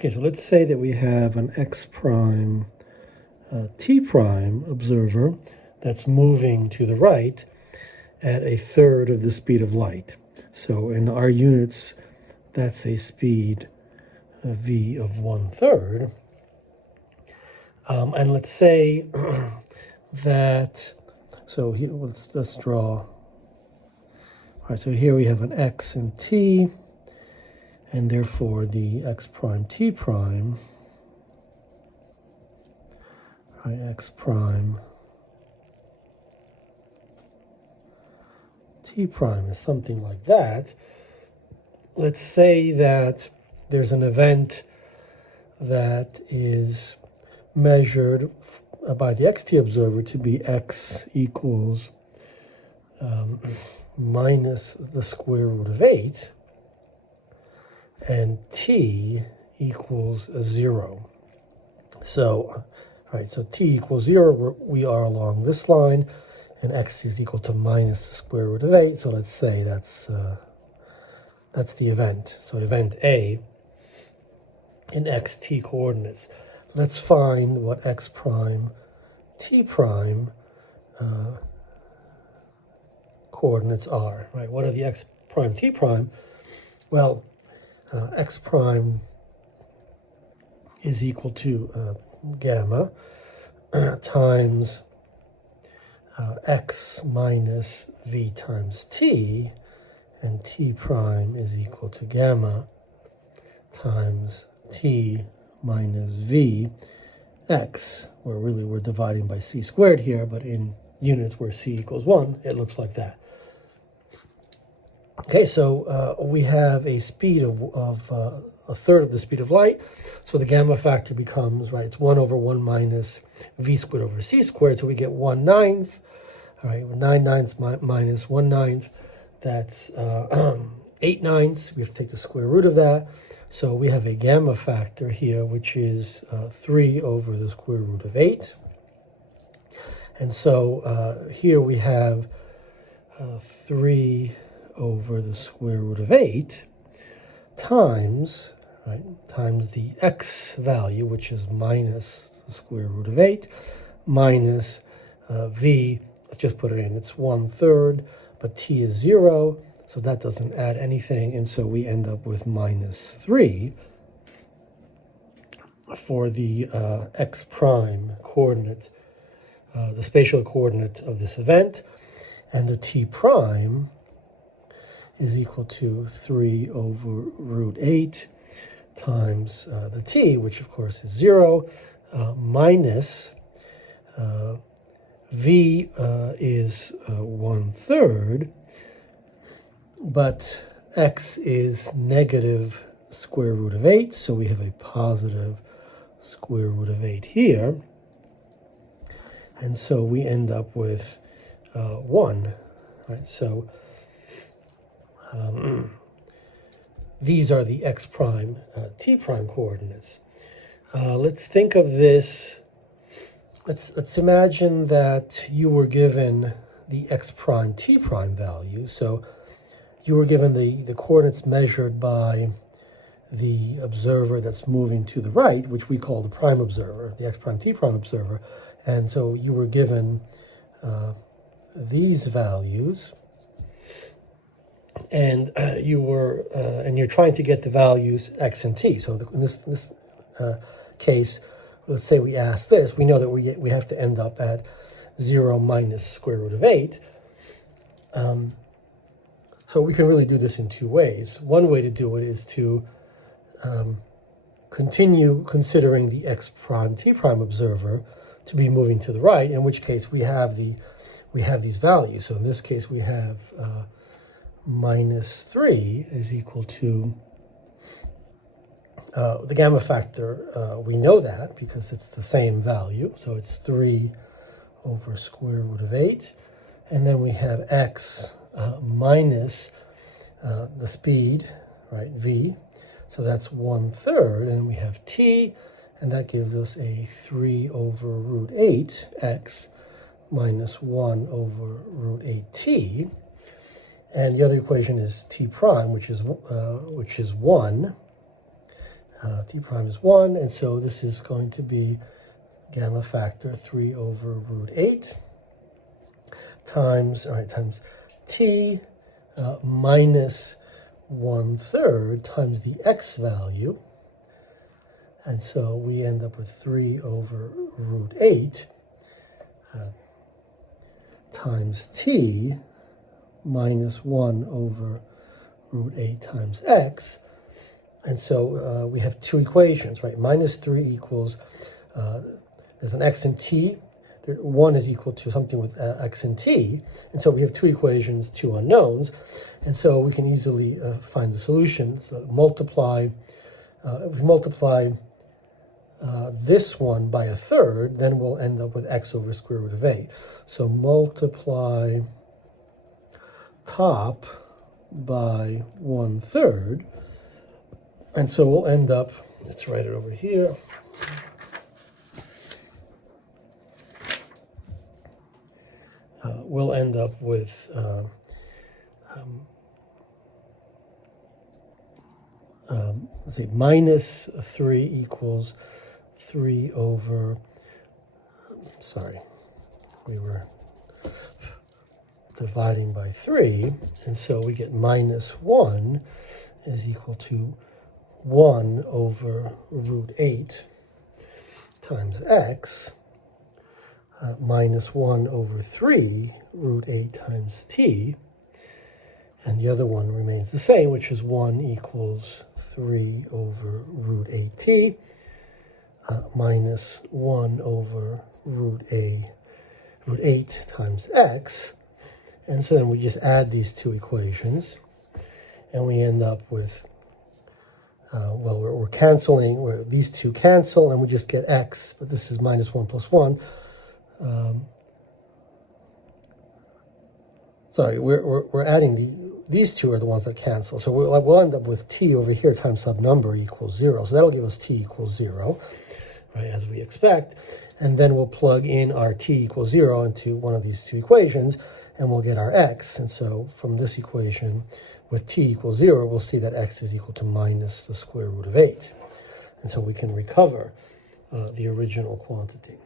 Okay, so let's say that we have an x prime t prime observer that's moving to the right at a third of the speed of light. So in our units, that's a speed v of 1/3. And let's say that, so here, let's draw. All right, so here we have an x and t, and therefore the x prime t prime, right, x prime t prime is something like that. Let's say that there's an event that is measured by the xt observer to be x equals minus the square root of 8, and t equals 0. So, right, so t equals 0, we are along this line, and x is equal to minus the square root of 8. So let's say that's the event. So event A in xt coordinates. Let's find what x prime t prime coordinates are, right? What are the x prime t prime? Well, x prime is equal to gamma times x minus v times t, and t prime is equal to gamma times t minus v x, where really we're dividing by c squared here, but in units where c equals 1, it looks like that. Okay, so we have a speed of a third of the speed of light. So the gamma factor becomes, right, it's 1 over 1 minus v squared over c squared. So we get 1/9. All right, 9/9 minus 1/9. That's 8/9. We have to take the square root of that. So we have a gamma factor here, which is 3 over the square root of 8. And so here we have 3 over the square root of 8 times, right, times the x value, which is minus the square root of 8, minus v, let's just put it in, it's 1/3, but t is 0, so that doesn't add anything, and so we end up with minus 3 for the x prime coordinate, the spatial coordinate of this event, and the t prime is equal to 3 over root 8 times the t, which of course is 0, minus v is 1/3, but x is negative square root of 8, so we have a positive square root of 8 here, and so we end up with 1, right? So these are the x prime t prime coordinates. Let's think of this. Let's imagine that you were given the x prime t prime value. So you were given the coordinates measured by the observer that's moving to the right, which we call the prime observer, the x prime t prime observer. And so you were given these values, and you're trying to get the values x and t. So in this case, let's say we ask this, we know that we have to end up at 0 minus square root of 8. So we can really do this in two ways. One way to do it is to continue considering the x prime t prime observer to be moving to the right, in which case we have these values. So in this case we have minus 3 is equal to the gamma factor. We know that because it's the same value, so it's 3 over square root of 8, and then we have x minus the speed, right, v, so that's 1/3, and we have t, and that gives us a 3 over root 8 x minus 1 over root 8t. And the other equation is t prime, which is 1, t prime is 1, and so this is going to be gamma factor 3 over root 8 times t minus 1/3 times the x value. And so we end up with 3 over root 8 times t minus 1 over root 8 times x. And so we have two equations, right? Minus 3 equals, there's an x and t. 1 is equal to something with x and t. And so we have two equations, two unknowns. And so we can easily find the solution. So if we multiply this one by 1/3, then we'll end up with x over square root of 8. So multiply top by 1/3. And so we'll end up, let's write it over here. We'll end up with let's see, minus 3 equals 3 over, sorry, we were dividing by 3, and so we get minus 1 is equal to 1 over root 8 times x, minus 1 over 3 root 8 times t, and the other one remains the same, which is 1 equals 3 over root 8t, minus 1 over root 8 times x. And so then we just add these two equations, and we end up with, we're canceling, these two cancel, and we just get x, but this is minus 1 plus 1. Sorry, we're adding these two are the ones that cancel. So we'll end up with t over here times some number equals 0. So that'll give us t equals 0, right, as we expect. And then we'll plug in our t equals 0 into one of these two equations, and we'll get our x. And so from this equation, with t equals 0, we'll see that x is equal to minus the square root of 8. And so we can recover the original quantity.